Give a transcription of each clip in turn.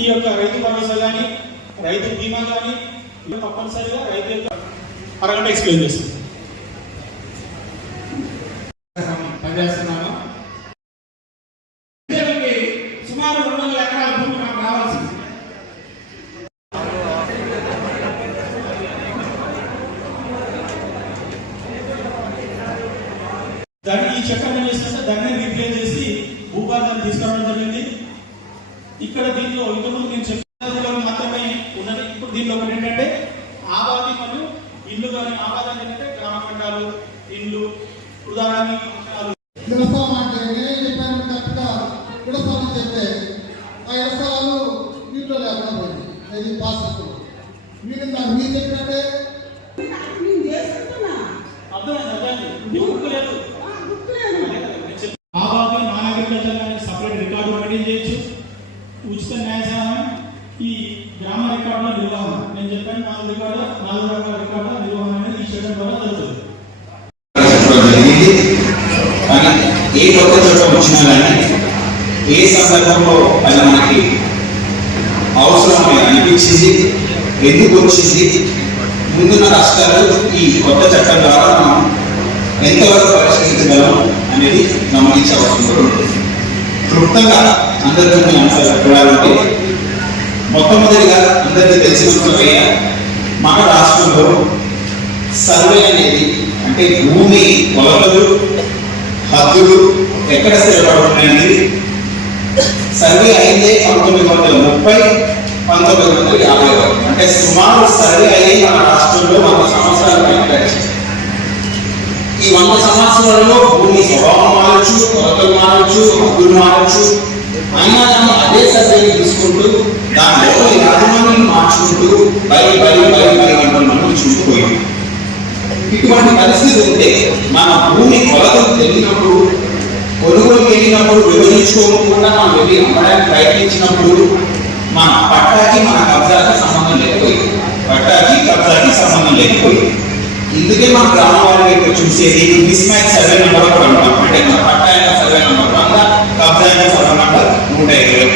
ఈ యొక్క రైతు భరోసా కానీ రైతు బీమా కానీ తప్పనిసరిగా రైతు యొక్క అరగంట ఎక్స్ప్లెయిన్ చేస్తుంది. పనిచేస్తున్నాను. సుమారు 200 ఎకరాల భూమి నాకు రావాల్సింది. దాన్ని ఈ చట్టం ఏం చేస్తే దాన్ని రీప్లేస్ చేసి భూభాగాన్ని తీసుకురావడం జరిగింది. ఇక్కడ దీంట్లో ఇంతకుముందు నేను చెప్పిన మాత్రమే ఉన్నది. ఇప్పుడు దీనిలో ఒకటి ఏంటంటే ఆబాది మరియు ఇల్లు కానీ ఆబాది ఏంటంటే గ్రామ ఖండాలు, ఇల్లు, ఉదాహరణకి ఆబాది నాన్ అగ్రికల్చర్ అనేది సపరేట్ రికార్డు మెయింటైన్ చేయొచ్చు. ఉచిత న్యాయ సహాయం, ఈ గ్రామ రికార్డుల నిర్వహణ నేను చెప్పాను 4 రకాల రికార్డుల నిర్వహణ అనేది ఈ చట్టం ద్వారా జరుగుతుంది. ఏ కొత్త చట్టం వచ్చినా కానీ ఏ సందర్భంలో అది మనకి అవసరమని అనిపించింది, ఎందుకు వచ్చింది, ముందున్న రాష్ట్రాలు ఈ కొత్త చట్టం ద్వారా మనం ఎంతవరకు పరిష్కరించగలం అనేది గమనించవలసి ఉంటుంది. క్లుప్తంగా అందరికీ అంశాలు చెప్పాలంటే మొట్టమొదటిగా అందరికీ తెలిసిన మన రాష్ట్రంలో సర్వే అనేది అంటే భూమి కొలతలు హద్దులు ఎక్కడ స్థిరపడుతున్నాయనేది సర్వే అయిందే 1930, 1950 వరకు. అంటే సుమారు సర్వే అయ్యి మన రాష్ట్రంలో 100 సంవత్సరాల పైన గడిచింది. ఈ 100 సంవత్సరాలలో భూమి స్వభావం మారచ్చు, కొలతలు మారచ్చు, హద్దులు మారచ్చు. అయినా కానీ అదే సర్వేని తీసుకుంటూ దానిలో యాజమాన్యం మార్చుకుంటూ బలి మనం చూసుకుపోయింది. ఇటువంటి పరిస్థితి ఉంటే మన భూమి కొలతలు తెలియనప్పుడు, కొనుగోలు వెళ్ళినప్పుడు వివరించుకోకుండా మనం వెళ్ళి అమ్మడానికి ప్రయత్నించినప్పుడు మన పట్టాకి మన కబ్జాకి సంబంధం లేకపోయింది. ఇందుకే మన గ్రామం వారికి చూసేది మిస్ మ్యాచ్ సర్వే నెంబర్ అంటాం. అంటే మన పట్టా అయిన సర్వే నెంబర్ 100, కబ్జా అయిన సర్వే నెంబర్ 120.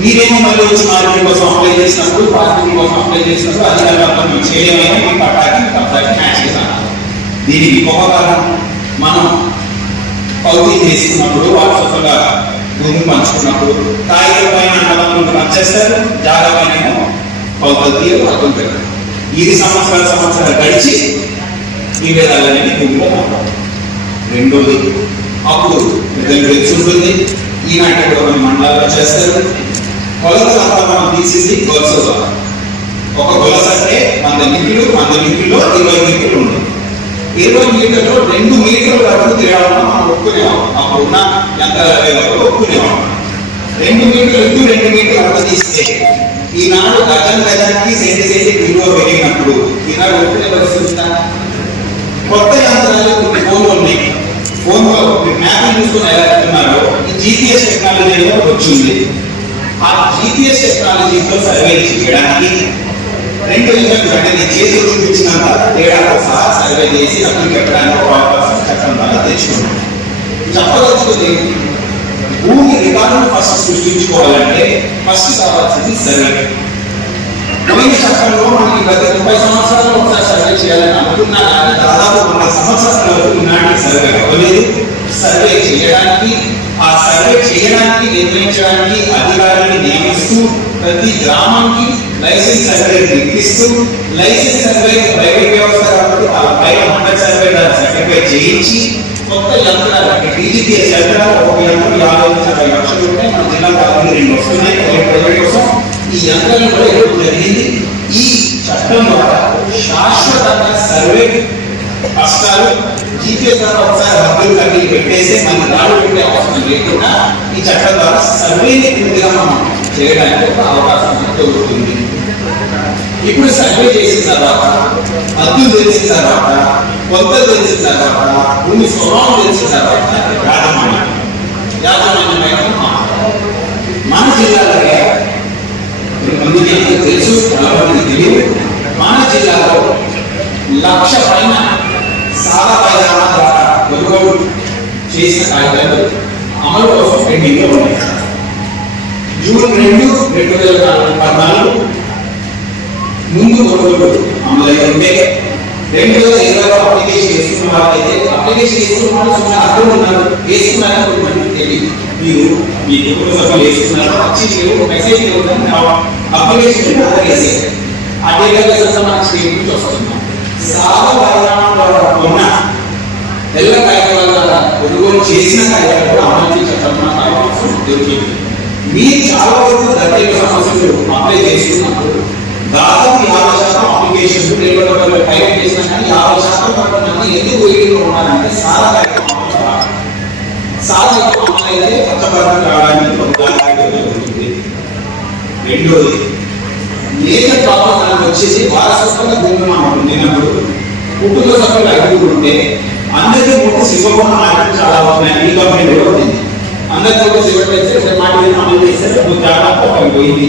మీరేమో మళ్ళీ వచ్చి మార్కెట్ కోసం అప్లై చేసినప్పుడు, పాస్బుక్ కోసం అప్లై చేసినప్పుడు అధికారులు మీకు చేయలేమైనా మీ పట్టాకి కబ్జాకి మ్యాచ్ చేశాను. దీనికి ఒక కారణం మనం పౌతి చేసుకున్నప్పుడు వారసత్వంగా భూమి పంచుకున్నప్పుడు కాగితం పైన పనిచేస్తారు, జాగా పైన పౌతి వర్గం పెట్టారు. ఇది సంవత్సరాలు గడిచి విభేదాలనేది భూమిలో ఉంటాం. రెండోది అప్పుడు తెలుసుంటుంది. ఈనాటి కూడా కొన్ని మండలాల్లో చేస్తారు. కొలతలంతా మనం తీసింది గొలుస ద్వారా. ఒక గొలుస అంటే 100 మీటర్లు, 100 మీటర్లో 20 మీటర్లు ఉంటుంది. 20 మీటర్లో 2 మీటర్ల వరకు తిరగాలని మనం ఒప్పుకునేవాళ్ళం. అప్పుడున్న యంత్రాలు ఒప్పుకునేవాళ్ళం. 2 మీటర్లు 2 మీటర్ల వరకు తీస్తే ఈనాడు గజానికి సెంటి విలువ పెరిగినప్పుడు ఈనాడు ఒప్పుకునే పరిస్థితి. కొత్త యంత్రాలు కొన్ని ఫోన్లు ఉన్నాయి. ఫోన్లో మ్యాప్లు చూసుకుని ఎలా వెళ్తున్నారో ఈ GPS టెక్నాలజీ అనేది వచ్చింది. ఆ GPS టెక్నాలజీతో సర్వే చేయడానికి 2 యూనిట్లు అంటే చేతులు చూపించినంత తేడాతో సహా సర్వే చేసి అప్పుడు పెట్టడానికి ఒక అవకాశం చట్టం ద్వారా తెచ్చుకున్నాం. చెప్పదలుచుకుంది భూమి రికార్డును ఫస్ట్ సృష్టించుకోవాలంటే ఫస్ట్ కావాల్సింది సర్వే. పోయిన చట్టంలో మనకి ప్రతి 30 సంవత్సరాలు ఒకసారి సర్వే చేయాలని అనుకున్నా కానీ దాదాపు 100 సంవత్సరాల వరకు నాటి సర్వే అవ్వలేదు. సర్వే చేయడానికి, ఆ సర్వే చేయడానికి నిర్వహించడానికి అధికారులను నియమిస్తూ ప్రతి గ్రామానికి లైసెన్స్ సర్వే నిర్మిస్తూ, లైసెన్స్ సర్వే ప్రైవేట్ వ్యవస్థ కాబట్టి ఆ పైన 100 సర్వే సర్టిఫై చేయించి కొత్త యంత్రాలు అంటే DGPS యంత్రాలు ఒక యంత్రం 50-60 లక్షలు ఉంటాయి. మన జిల్లా కాలంలో 2 వస్తున్నాయి ప్రైవేట్ కోసం. ఈ యంత్రాలు కూడా ఎప్పుడు జరిగింది. ఈ చట్టం ద్వారా శాశ్వతంగా సర్వే కష్టాలు GPS ద్వారా ఒకసారి హద్దులు కట్టి పెట్టేసి మన దాడు పెట్టే అవసరం లేకుండా ఈ చట్టం ద్వారా సర్వేని పూర్తిగా మనం చేయడానికి ఒక అవకాశం దొరుకుతుంది. ఇప్పుడు సర్వే చేసిన తర్వాత, హద్దులు తెలిసిన తర్వాత, కొలతలు తెలిసిన తర్వాత, భూమి స్వభావం తెలిసిన తర్వాత యాజమాన్యమైన మన జిల్లాలో తెలుసు, తెలియదు. మన జిల్లాలో 1,00,000 పైన సాదా పైదానా ద్వారా కొనుగోలు చేసిన కాగితాలు అమలు కోసం పెండింగ్లో ఉన్నాయి. జూన్ 2, 2014 ముందు కొనుగోలు అమలైతే 2020 అప్లికేషన్ చేసుకున్న వాళ్ళైతే అప్లికేషన్ చేసుకున్న వాళ్ళు చాలా అర్థం ఉన్నారు, వేసుకున్నారా కొంతమంది తెలియదు. మీరు మీ కుటుంబ సభ్యులు వేసుకున్నారు, వచ్చి మీరు మెసేజ్ అప్లికేషన్ వేసేది ఆ డేటాబేస్ మనకి స్క్రీన్ నుంచి వస్తున్నాం. సాగు పరిణామంలో ఉన్న తెల్ల కాగితాల ద్వారా కొనుగోలు చేసిన కాగితాలు కూడా అమలు చట్టం మీరు చాలా వరకు దళిత సమస్యలు అప్లై చేస్తున్నప్పుడు దాదాపు 50% అప్లికేషన్స్ ప్రైవేట్ చేసినా కానీ 50% మంది ఎందుకు వేడిలో ఉన్నారంటే సారా కాగితం సారా అమలు అయితే పచ్చబడడం రావడానికి. రెండోది మేజర్ ప్రాబ్లం మనకు వచ్చేసి వారసత్వంగా భూమి మనం పొందినప్పుడు కుటుంబ సభ్యులు అడుగుతుంటే అందరికీ ముందు శివగుణ మార్పులు చాలా ఉన్నాయి. ఈ కంపెనీ కూడా ఉంది, అందరికీ కూడా శివ మాట అమలు చేస్తే దాదాపు పోయింది.